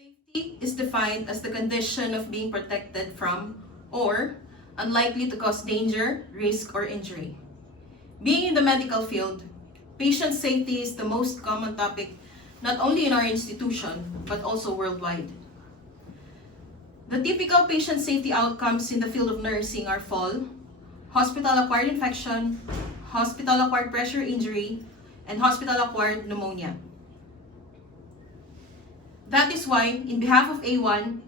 Safety is defined as the condition of being protected from or unlikely to cause danger, risk, or injury. Being in the medical field, patient safety is the most common topic not only in our institution but also worldwide. The typical patient safety outcomes in the field of nursing are fall, hospital-acquired infection, hospital-acquired pressure injury, and hospital-acquired pneumonia. That is why, in behalf of A1,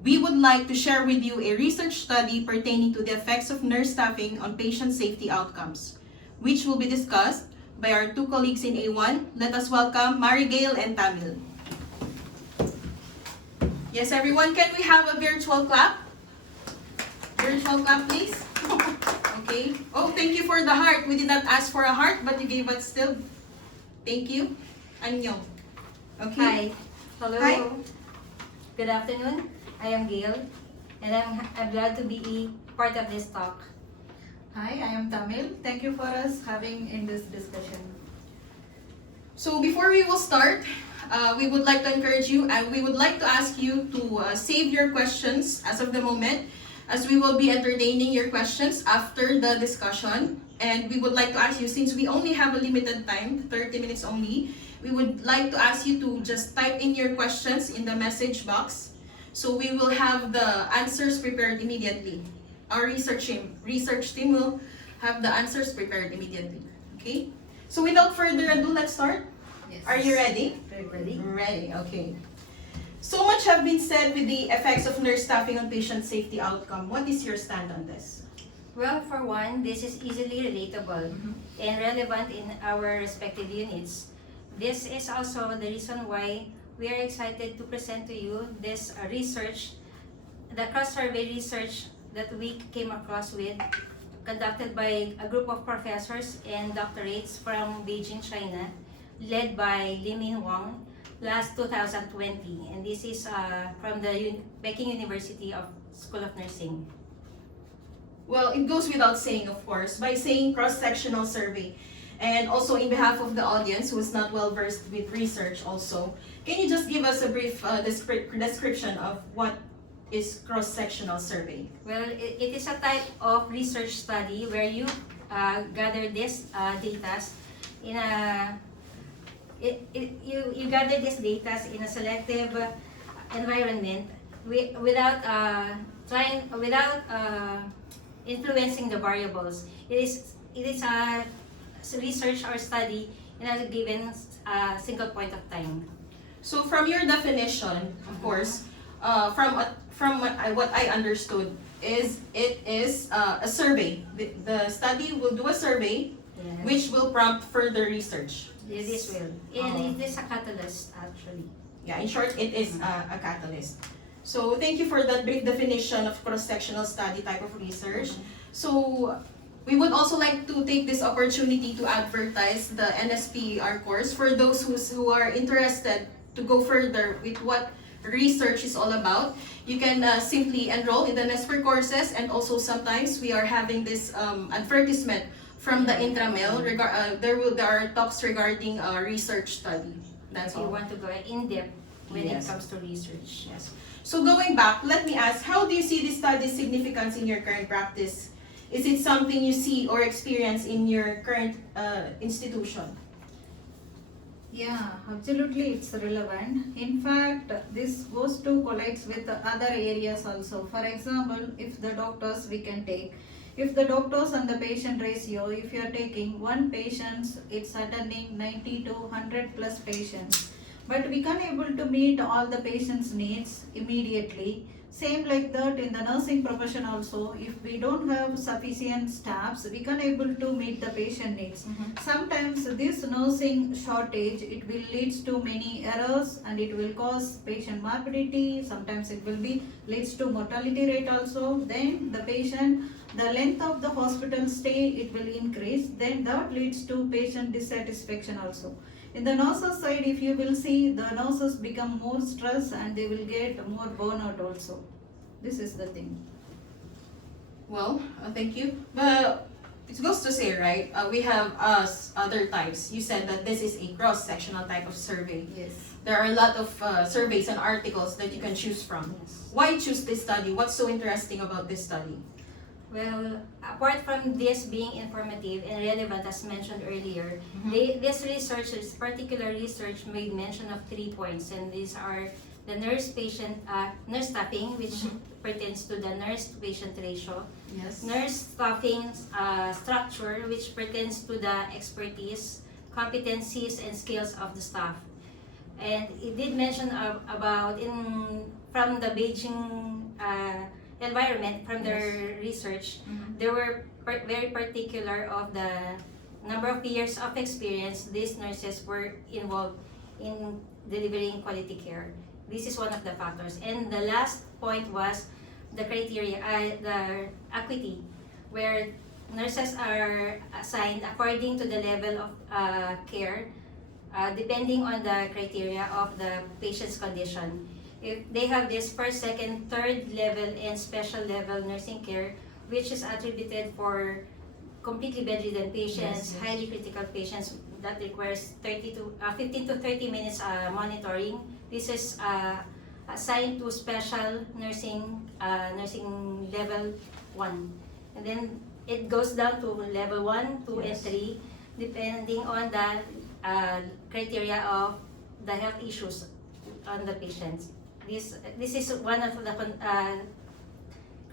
we would like to share with you a research study pertaining to the effects of nurse staffing on patient safety outcomes, which will be discussed by our two colleagues in A1. Let us welcome Marigale and Tamil. Yes, everyone, can we have a virtual clap? Virtual clap, please. Okay. Oh, thank you for the heart. We did not ask for a heart, but you gave us still. Thank you. Annyeong. Okay. Hi. Hello. Hi. Good afternoon. I am Gail, and I'm glad to be part of this talk. Hi, I am Tamil. Thank you for us having in this discussion. So before we will start, we would like to encourage you and we would like to ask you to save your questions as of the moment, as we will be entertaining your questions after the discussion. And we would like to ask you, since we only have a limited time, 30 minutes only, we would like to ask you to just type in your questions in the message box. So we will have the answers prepared immediately. Our research team will have the answers prepared immediately. Okay? So without further ado, let's start. Yes. Are you ready? Ready? Ready, okay. So much have been said with the effects of nurse staffing on patient safety outcome. What is your stand on this? Well, for one, this is easily relatable and relevant in our respective units. This is also the reason why we are excited to present to you this research, the cross-survey research that we came across with, conducted by a group of professors and doctorates from Beijing, China, led by Limin Wang, last 2020. And this is from the Peking University of School of Nursing. Well, it goes without saying, of course, by saying cross-sectional survey. And also in behalf of the audience who is not well versed with research also, can you just give us a brief description of what is cross-sectional survey? Well, it is a type of research study where you gather this data in a you gather this data in a selective environment without influencing the variables. It is a research or study in a given single point of time. So from your definition, of course, from what I understood, is it is a survey. The study will do a survey, Yes. which will prompt further research. This will. And it is a catalyst, actually. Yeah, in short, it is a catalyst. So thank you for that brief definition of cross-sectional study type of research. So we would also like to take this opportunity to advertise the NSPER course for those who are interested to go further with what research is all about. You can simply enroll in the NSPER courses, and also sometimes we are having this advertisement from the intramural. There are talks regarding research study. That's If you all. want to go in depth when Yes. it comes to research. Yes. So going back, let me ask, how do you see this study's significance in your current practice? Is it something you see or experience in your current institution? Yeah, absolutely it's relevant. In fact, this goes to collides with the other areas also. For example, if the doctors we can take, if the doctors and the patient ratio, if you are taking one patient, it's attending 90 to 100 plus patients. But we can't able to meet all the patients' needs immediately. Same like that in the nursing profession also, if we don't have sufficient staffs, we can't able to meet the patient needs. Sometimes this nursing shortage, it will leads to many errors and it will cause patient morbidity. Sometimes it will be leads to mortality rate also. Then the patient, the length of the hospital stay, it will increase. Then that leads to patient dissatisfaction also. In the nurses side, if you will see, the nurses become more stressed and they will get more burnout also. This is the thing. Well, thank you. But it goes to say, right, we have other types. You said that this is a cross-sectional type of survey. Yes. there are a lot of surveys and articles that you can choose from. Yes. Why choose this study? What's so interesting about this study? Well, apart from this being informative and relevant as mentioned earlier, this research, this particular research made mention of 3 points, and these are the nurse staffing, which pertains to the nurse-to-patient ratio, Yes. nurse staffing structure, which pertains to the expertise, competencies, and skills of the staff. And it did mention about from the Beijing environment, from their research, they were very particular of the number of years of experience these nurses were involved in delivering quality care. This is one of the factors. And the last point was the criteria, the equity, where nurses are assigned according to the level of care, depending on the criteria of the patient's condition. If they have this first, second, third level and special level nursing care, which is attributed for completely bedridden patients, Yes. highly critical patients that requires 15 to 30 minutes monitoring. This is assigned to special nursing level 1. And then it goes down to level 1, 2, and Yes. 3, depending on the criteria of the health issues on the patients. This is one of the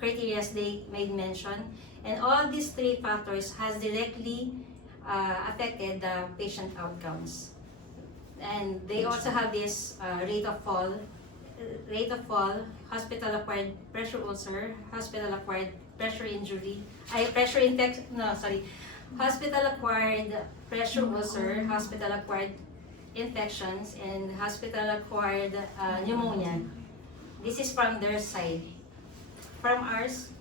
criteria they made mention, and all these 3 factors has directly affected the patient outcomes. And they also have this rate of fall, hospital-acquired pressure ulcer, hospital-acquired pressure injury, hospital-acquired pressure ulcer, hospital-acquired infections, and hospital-acquired pneumonia. This is from their side. From ours,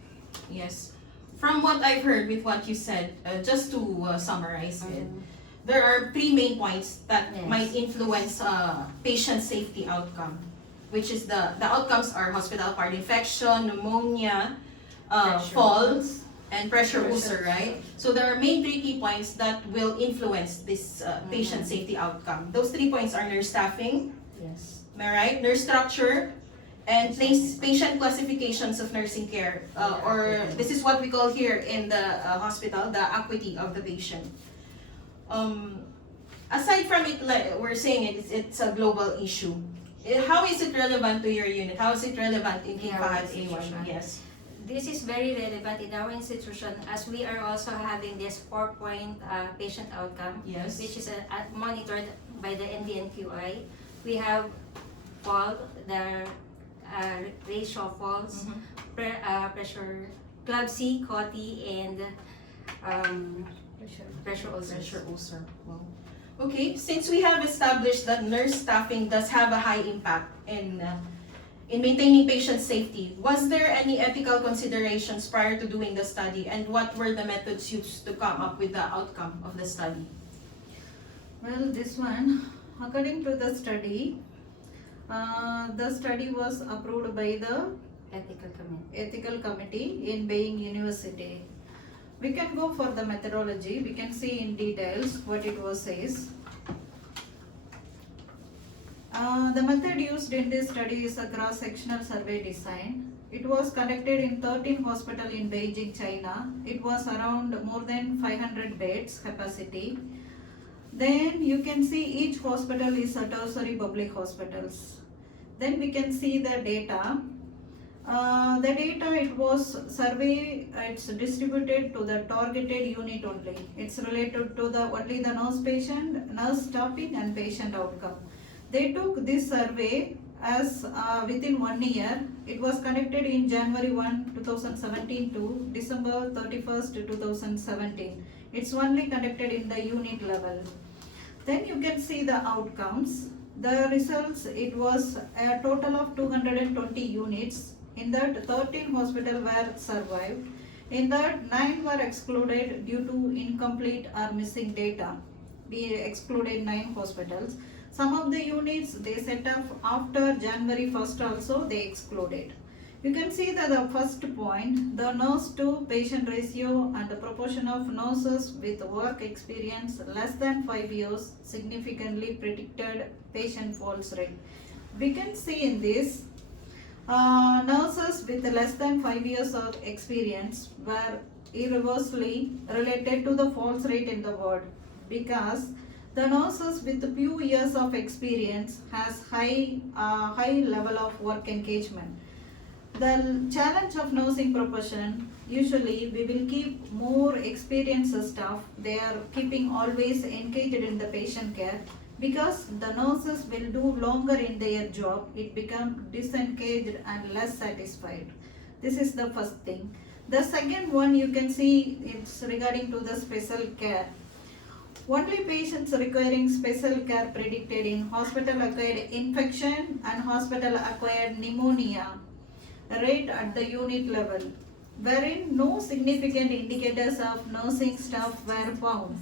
Yes. From what I've heard with what you said, just to summarize it, there are 3 main points that Yes. might influence patient safety outcome, which is the outcomes are hospital-acquired infection, pneumonia, Pressure. falls, and pressure Pressure. ulcer, right? So there are main 3 key points that will influence this patient safety outcome. Those 3 points are nurse staffing, yes. am I right? Nurse structure, and patient classifications of nursing care, or this is what we call here in the hospital, the acuity of the patient. Aside from it, like we're saying it's a global issue. How is it relevant to your unit? How is it relevant in In our King Fahad A1? institution. Yes. This is very relevant in our institution, as we are also having this 4-point patient outcome, Yes. which is monitored by the NDNQI. We have fall, the ratio of falls, pressure, club C, COTI, and pressure ulcers. Pressure ulcer. Wow. Okay, since we have established that nurse staffing does have a high impact in maintaining patient safety, was there any ethical considerations prior to doing the study, and what were the methods used to come up with the outcome of the study? Well, this one, according to the study was approved by the ethical committee in Beijing University. We can go for the methodology. We can see in details what it was says. The method used in this study is a cross-sectional survey design. It was conducted in 13 hospitals in Beijing, China. It was around more than 500 beds capacity. Then you can see each hospital is a tertiary public hospitals. Then we can see the data. It was survey, it's distributed to the targeted unit only. It's related to only the nurse staffing and patient outcome. They took this survey as within 1 year. It was conducted in January 1, 2017 to December 31st, 2017. It's only conducted in the unit level. Then you can see the outcomes. The results, it was a total of 220 units. In that, 13 hospitals were survived. In that, 9 were excluded due to incomplete or missing data. We excluded 9 hospitals. Some of the units they set up after January 1st also they excluded. You can see that the first point, the nurse to patient ratio and the proportion of nurses with work experience less than 5 years significantly predicted patient falls rate. We can see in this, nurses with less than 5 years of experience were irreversibly related to the falls rate in the ward, because the nurses with few years of experience has high level of work engagement. The challenge of nursing profession, usually we will keep more experienced staff. They are keeping always engaged in the patient care, because the nurses will do longer in their job. It become disengaged and less satisfied. This is the first thing. The second one you can see, it's regarding to the special care. Only patients requiring special care predicted in hospital-acquired infection and hospital-acquired pneumonia rate at the unit level, wherein no significant indicators of nursing staff were found.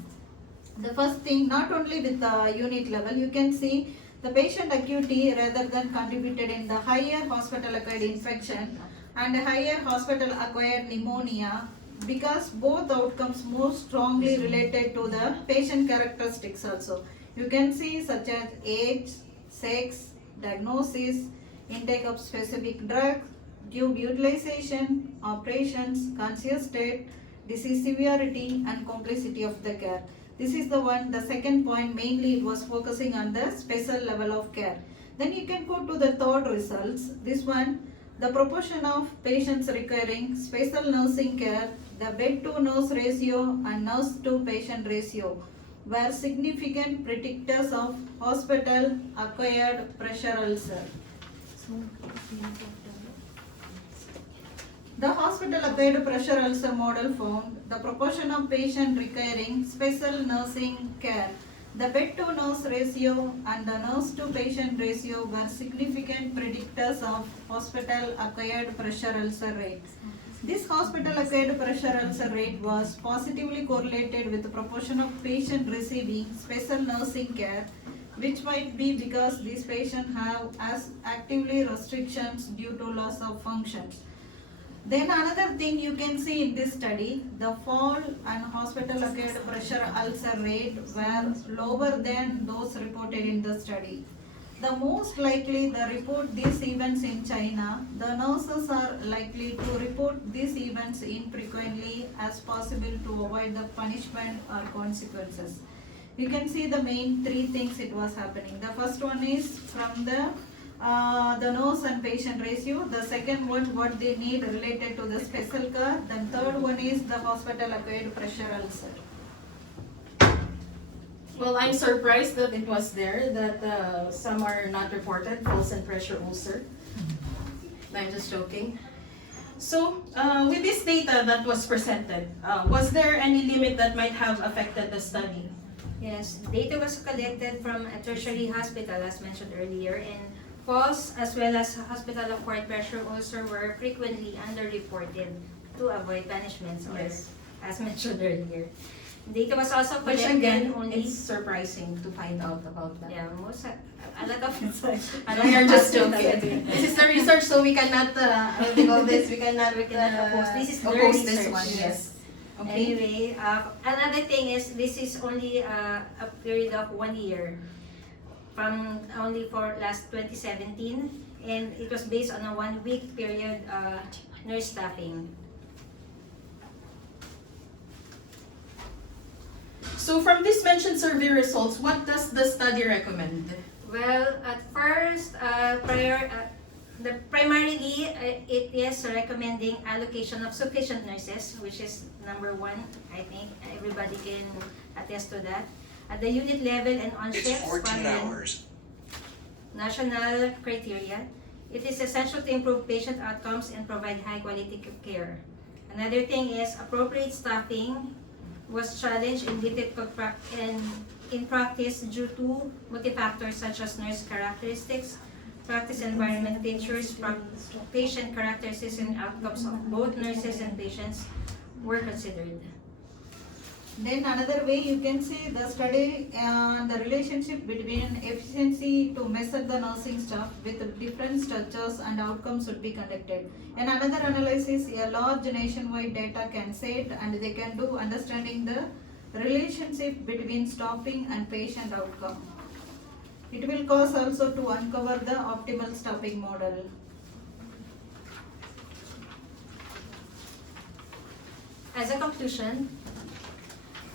The first thing, not only with the unit level, you can see the patient acuity rather than contributed in the higher hospital-acquired infection and higher hospital-acquired pneumonia, because both outcomes more strongly related to the patient characteristics also. You can see such as age, sex, diagnosis, intake of specific drugs, tube utilization, operations, conscious state, disease severity and complexity of the care. This is the one, the second point, mainly it was focusing on the special level of care. Then you can go to the third results. This one, the proportion of patients requiring special nursing care, the bed to nurse ratio and nurse to patient ratio were significant predictors of hospital acquired pressure ulcer. The hospital acquired pressure ulcer model found the proportion of patients requiring special nursing care, the bed to nurse ratio and the nurse to patient ratio were significant predictors of hospital acquired pressure ulcer rate. This hospital acquired pressure ulcer rate was positively correlated with the proportion of patients receiving special nursing care, which might be because these patients have as actively restrictions due to loss of functions. Then another thing you can see in this study, the fall and hospital acquired pressure ulcer rate were lower than those reported in the study. The most likely they report these events in China. The nurses are likely to report these events infrequently as possible to avoid the punishment or consequences. You can see the main three things it was happening. The first one is from the nurse and patient ratio. The second one, what they need related to the special care. Then third one is the hospital acquired pressure ulcer. Well, I'm surprised that it was there, that some are not reported, pulse and pressure ulcer. I'm just joking. So, with this data that was presented, was there any limit that might have affected the study? Yes, data was collected from a tertiary hospital as mentioned earlier, and falls as well as hospital-acquired pressure ulcer were frequently underreported to avoid punishments, or Yes. as mentioned earlier. Data was also Which collected again, only. it's surprising to find out about that. Yeah, a lot of We are just joking. This is the research, so we cannot, what do you call this? We cannot oppose. This is their oppose this research. one, yes. Okay. Anyway, another thing is this is only a period of 1 year, from only for last 2017, and it was based on a 1 week period nurse staffing. So from this mentioned survey results, what does the study recommend? Well, at first, primarily it is recommending allocation of sufficient nurses, which is number one. I think everybody can attest to that. At the unit level and on It's shifts, 14 hours. national criteria. It is essential to improve patient outcomes and provide high quality care. Another thing is appropriate staffing was challenged in difficult in practice due to multi-factors such as nurse characteristics, practice environment features, patient characteristics, and outcomes of both nurses and patients were considered. Then another way you can see the study the relationship between efficiency to measure the nursing staff with different structures and outcomes should be conducted. And another analysis, a large nationwide data can set and they can do understanding the relationship between staffing and patient outcome. It will cause also to uncover the optimal staffing model. As a conclusion,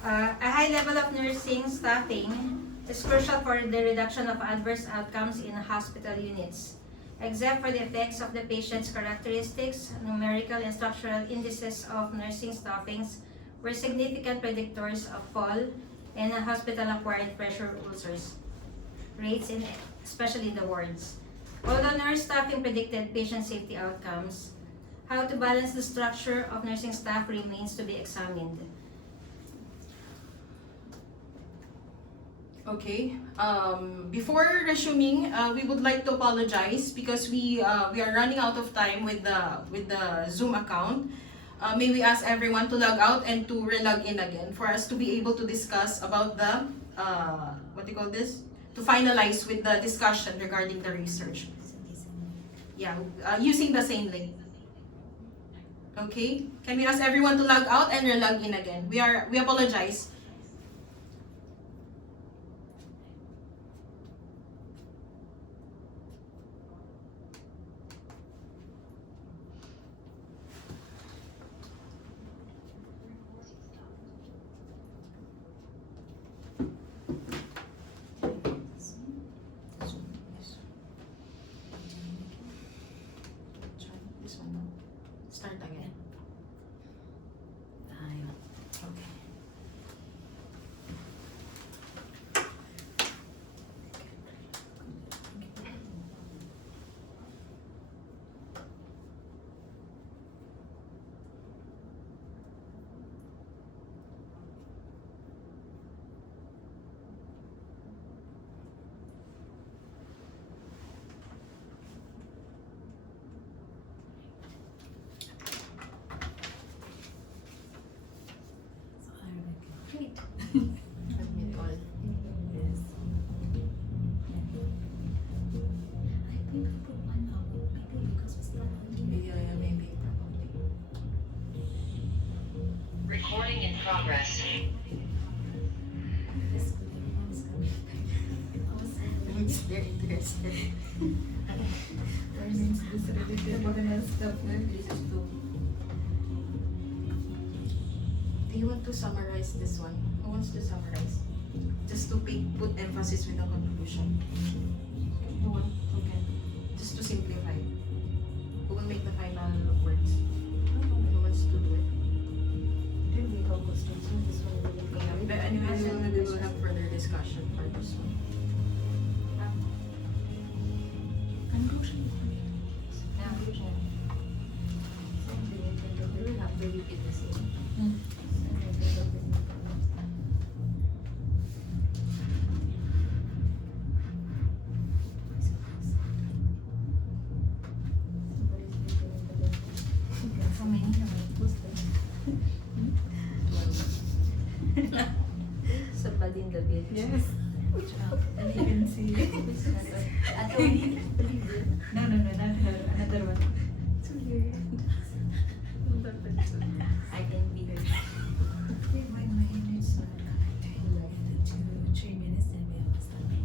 a high level of nursing staffing is crucial for the reduction of adverse outcomes in hospital units. Except for the effects of the patient's characteristics, numerical and structural indices of nursing staffings were significant predictors of fall and hospital-acquired pressure ulcers rates, especially in the wards. Although nurse staffing predicted patient safety outcomes, how to balance the structure of nursing staff remains to be examined. Okay. Before resuming, we would like to apologize because we are running out of time with the Zoom account. May we ask everyone to log out and to re-log in again for us to be able to discuss about the what do you call this? To finalize with the discussion regarding the research. Yeah, using the same link. Okay. Can we ask everyone to log out and re-log in again? We apologize. This one now. Start again. Okay. Great. Admit all. Yeah, maybe, probably. Recording in progress. It's very interesting. That means this related stuff. Do you want to summarize this one? Who wants to summarize? Just to put emphasis with the conclusion. Who want? Okay. Just to simplify. Who will make the final words? Who wants to do it? Yeah, but anyway, we will have further discussion for this one. We will have to repeat the same. How many? Sa Padin the Village. Yes. And you can see. Attorney. No, not her. Another one. I can be her. My mind is not connected. 2-3 minutes and we have started.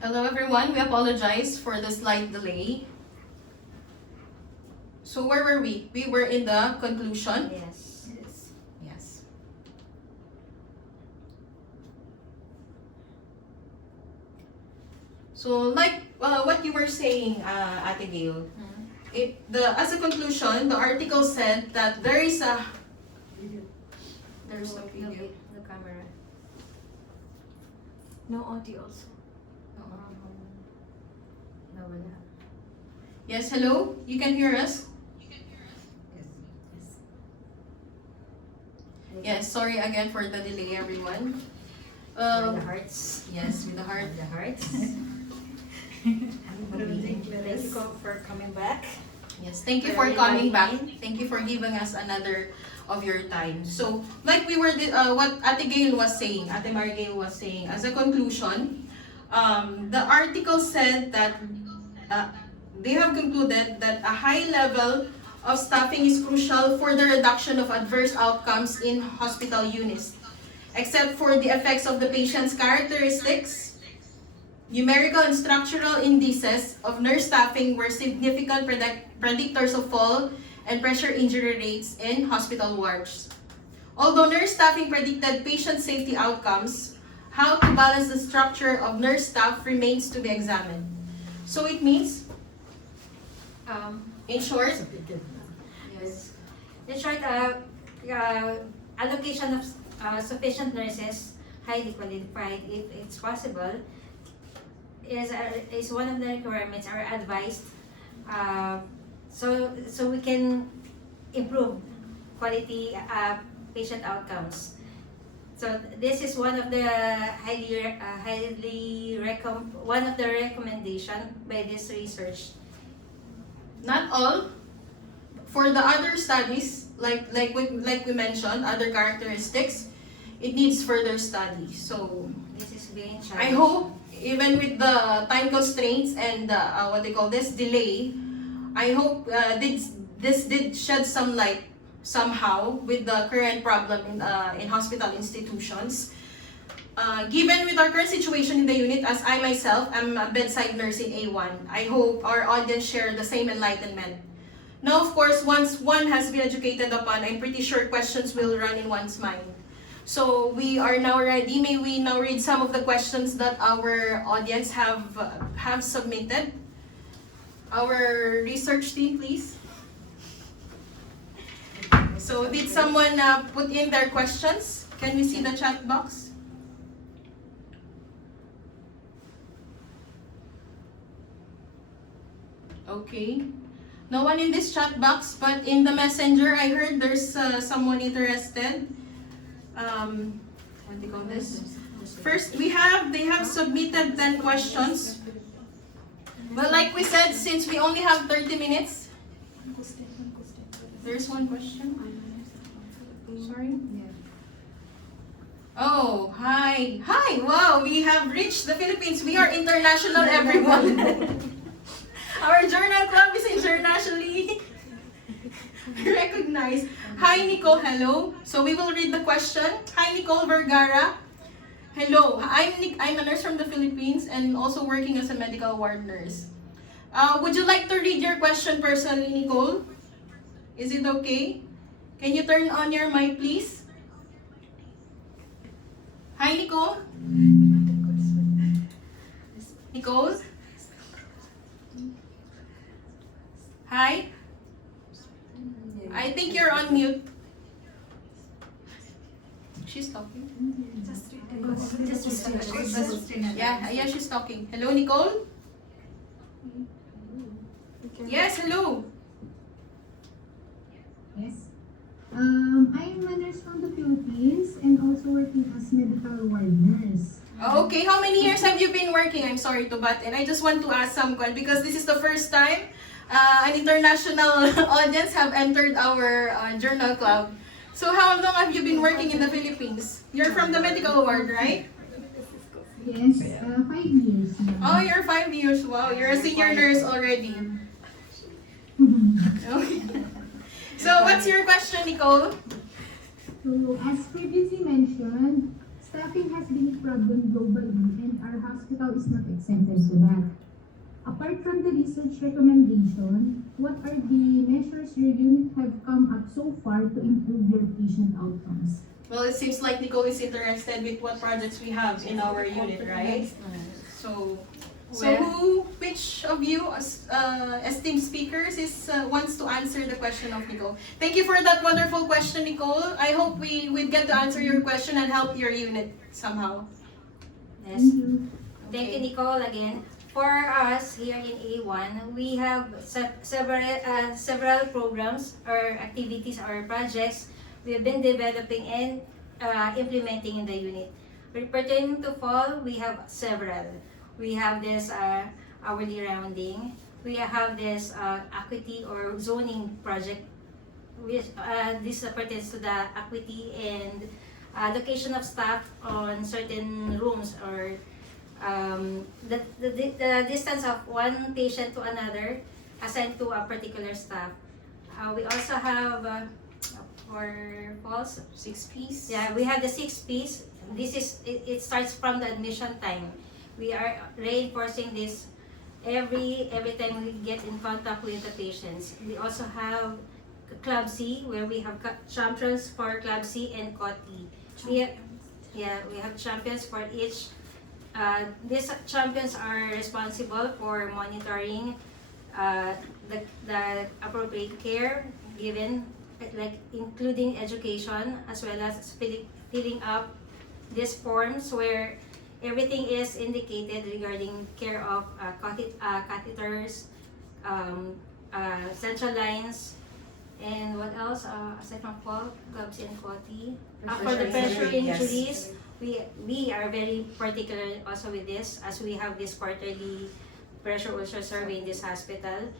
Hello everyone, we apologize for the slight delay. So where were we? We were in the conclusion. Yes. Yes. So like what you were saying, Ate Gail, as a conclusion, the article said that there's no video. No camera. No audio also. No, wala. Yes, hello? You can hear us? Yes, sorry again for the delay, everyone. With the hearts. Yes, with the heart. With the hearts. Thank Thank you for coming back. Yes, thank you for coming back. Thank you for giving us another of your time. So, like we were, what Ate Gail was saying, Ate Margail was saying, as a conclusion, the article said that they have concluded that a high level of staffing is crucial for the reduction of adverse outcomes in hospital units, except for the effects of the patient's characteristics. Numerical and structural indices of nurse staffing were significant predictors of fall and pressure injury rates in hospital wards. Although nurse staffing predicted patient safety outcomes, how to balance the structure of nurse staff remains to be examined. So it means, in short, Yes. In short, allocation of sufficient nurses, highly qualified if it's possible, is one of the requirements or advised, so we can improve quality patient outcomes. So this is one of the one of the recommendation by this research. not all. For the other studies, like we mentioned, other characteristics, it needs further study. So This is being challenged. I hope, even with the time constraints and what they call this delay, I hope this did shed some light somehow with the current problem in hospital institutions. Given with our current situation in the unit, as I myself am a bedside nurse in A1, I hope our audience share the same enlightenment. Now, of course, once one has been educated upon, I'm pretty sure questions will run in one's mind. So we are now ready. May we now read some of the questions that our audience have submitted? Our research team, please. So did someone put in their questions? Can we see the chat box? Okay. No one in this chat box, but in the messenger, I heard there's someone interested. What do you call this? First, they have submitted 10 questions. But like we said, since we only have 30 minutes, there's one question. Sorry. Oh, hi. Hi, wow, we have reached the Philippines. We are international, everyone. Our journal club is internationally recognized. Hi, Nicole. Hello. So we will read the question. Hi, Nicole Vergara. Hello. I'm a nurse from the Philippines and also working as a medical ward nurse. Would you like to read your question personally, Nicole? Is it okay? Can you turn on your mic, please? Hi, Nicole. Nicole? Hi? I think you're on mute. She's talking. Yeah, she's talking. Hello, Nicole? Yes, hello. Yes. I'm a nurse from the Philippines and also working as medical ward nurse. Okay, how many years have you been working? I'm sorry to butt in. I just want to ask some questions because this is the first time an international audience have entered our journal club. So how long have you been working in the Philippines? You're from the medical ward, right? Yes, 5 years now. Oh, you're 5 years. Wow, you're a senior nurse already. Okay. So what's your question, Nicole? So, as previously mentioned, Staffing has been a problem globally, and our hospital is not exempted to that. Apart from the research recommendation, what are the measures your unit have come up so far to improve your patient outcomes? Well, it seems like Nicole is interested with what projects we have in our unit, right? So, which of you as esteemed speakers wants to answer the question of Nicole? Thank you for that wonderful question, Nicole. I hope we get to answer your question and help your unit somehow. Yes. Thank you. Thank you, Nicole, again. For us here in A1, we have several programs or activities or projects we've been developing and implementing in the unit. Pertaining to fall, we have several. We have this hourly rounding. We have this equity or zoning project. This pertains to the equity and location of staff on certain rooms or the distance of one patient to another assigned to a particular staff. We also have for falls 6 Ps. Yeah, we have the 6 Ps. This is it starts from the admission time. We are reinforcing this every time we get in contact with the patients. We also have Club C, where we have champions for Club C and COTI. We have champions for each. These champions are responsible for monitoring the appropriate care given, like including education as well as filling up these forms where everything is indicated regarding care of catheters, central lines, and what else aside from fall, clubs and COTI. For the pressure injuries, we are very particular also with this, as we have this quarterly pressure ulcer survey in this hospital.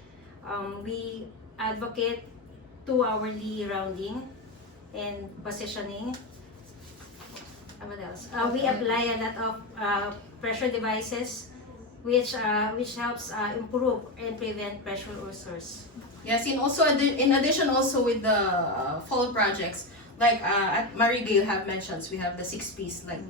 We advocate 2-hourly rounding and positioning. What else? We apply a lot of pressure devices which helps improve and prevent pressure ulcers. Yes, and also in addition also with the fall projects, like at Marigale have mentioned, we have the 6 Ps, like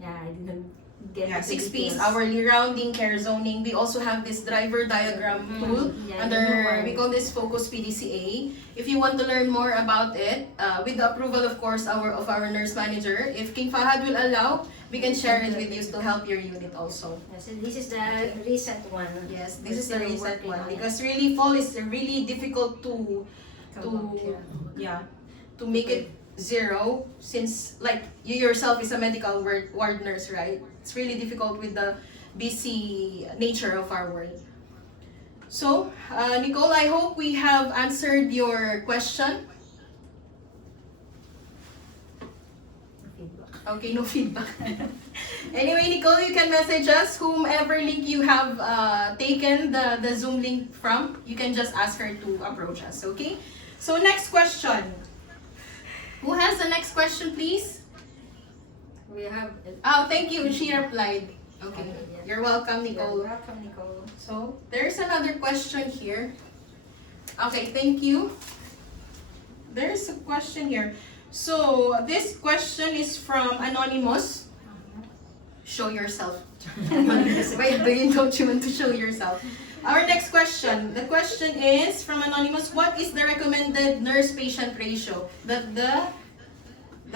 Yeah, I didn't get yeah, the 6 Ps, details. hourly rounding, care zoning. We also have this driver diagram tool Yeah, the new under, one. we call this Focus PDCA. If you want to learn more about it, with the approval of course of our nurse manager, if King Fahad will allow, we can share it with you to help your unit also. Yes, and this is the recent one. Yes, We're this is the still recent working one on it. because really fall is really difficult to make it zero, since like you yourself is a medical ward nurse, right? It's really difficult with the busy nature of our world. So, Nicole, I hope we have answered your question. Okay, no feedback. Anyway, Nicole, you can message us whomever link you have taken the Zoom link from. You can just ask her to approach us, okay? So next question. Who has the next question, please? We have. Oh, thank you. She replied. Okay. Yeah. You're welcome, You're Nicole. welcome, Nicole. So, there's another question here. Okay, thank you. There's a question here. So, this question is from Anonymous. Show yourself. Wait, don't you want to show yourself? Our next question. The question is from Anonymous. What is the recommended nurse-patient ratio that the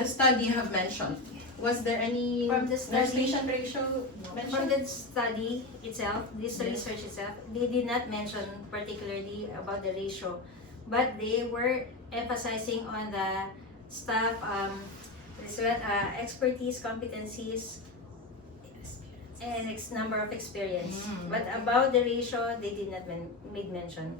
study have mentioned? Was there any From the study- nurse-patient ratio From mentioned? the study itself, this research itself, they did not mention particularly about the ratio, but they were emphasizing on the staff expertise, competencies, and number of experience. But about the ratio, they did not made mention.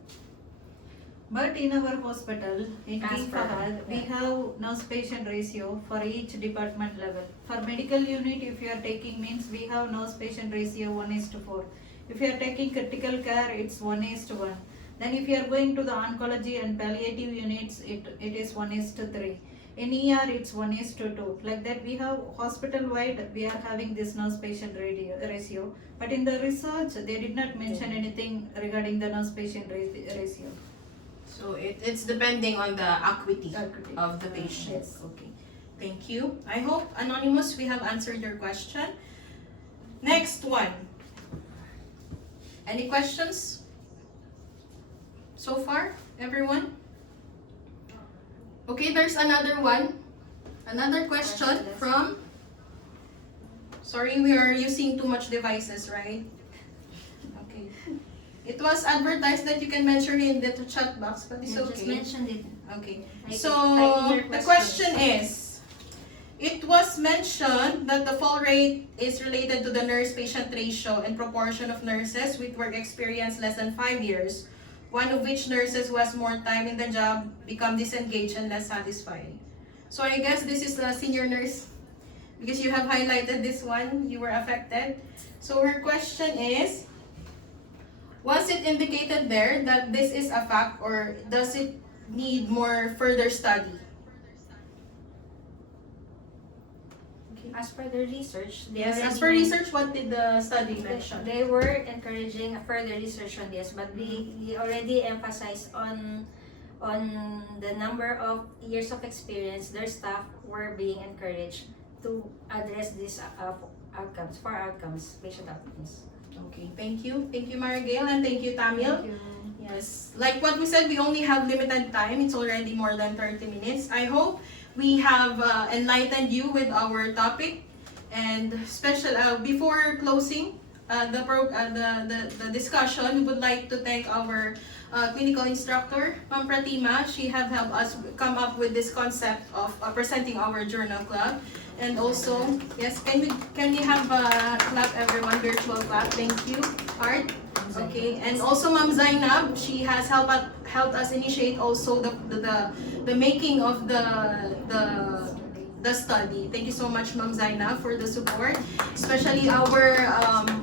But in our hospital, in As King per, Fahad, we yeah. have nurse-patient ratio for each department level. For medical unit, if you are taking means we have nurse-patient ratio 1:4. If you are taking critical care, it's 1:1. Then if you are going to the oncology and palliative units, it is 1:3. In ER, it's 1:2. Like that, we have hospital-wide, we are having this nurse-patient ratio. But in the research, they did not mention anything regarding the nurse-patient ratio. So it's depending on the acuity Acuity. of the patient. Yes. Okay. Thank you. I hope, Anonymous, we have answered your question. Next one. Any questions so far, everyone? Okay, there's another one. Another question from... Sorry, we are using too much devices, right? Okay. It was advertised that you can mention in the chat box, but it's You just okay. mentioned it. Okay. I So, type in your the question is, it was mentioned that the fall rate is related to the nurse-patient ratio and proportion of nurses with work experience less than 5 years, one of which nurses who has more time in the job become disengaged and less satisfied. So I guess this is the senior nurse, because you have highlighted this one, you were affected. So her question is, was it indicated there that this is a fact, or does it need more further study? As per the research, Yes, as per research, what did the study mention? They were encouraging a further research on this, but we already emphasized on the number of years of experience. Their staff were being encouraged to address these outcomes, patient outcomes. Okay, thank you. Thank you, Marigale, and thank you, Tamil. Thank you. Yes, like what we said, we only have limited time. It's already more than 30 minutes. I hope we have enlightened you with our topic. And before closing the discussion, we would like to thank our clinical instructor, Ma'am Pratima. She have helped us come up with this concept of presenting our journal club. And also, yes, can we have a clap, everyone, virtual clap? Thank you, Art. Okay, and also Ma'am Zainab, she has helped us initiate also the making of the study. Thank you so much, Ma'am Zainab, for the support, especially our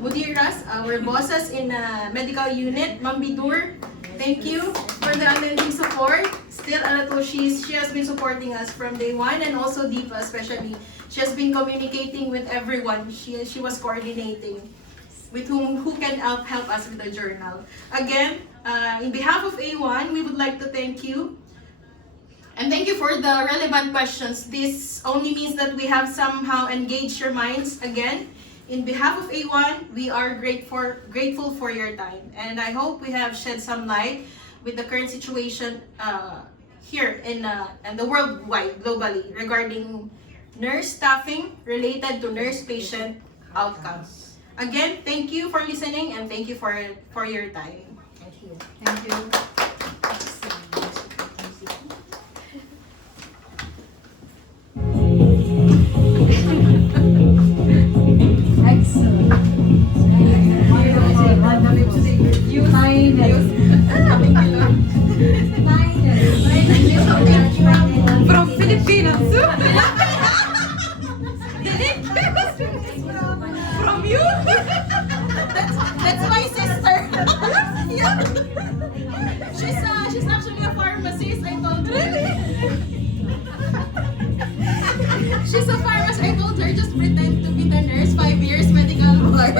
mudiras, our bosses in medical unit, Ma'am Bidur. Thank you for the unending support. Still, she has been supporting us from day one, and also Deepa especially. She has been communicating with everyone. She was coordinating with who can help us with the journal. Again, in behalf of A1, we would like to thank you. And thank you for the relevant questions. This only means that we have somehow engaged your minds again. In behalf of A1, we are grateful for your time. And I hope we have shed some light with the current situation here in the worldwide, globally, regarding nurse staffing related to nurse-patient outcomes. Again, thank you for listening, and thank you for your time. Thank you. Thank you. From Filipinas. From you? That's my sister. Yeah. She's actually a pharmacist. I told her. She's a pharmacist. I told her just pretend to be the nurse. 5 years medical board.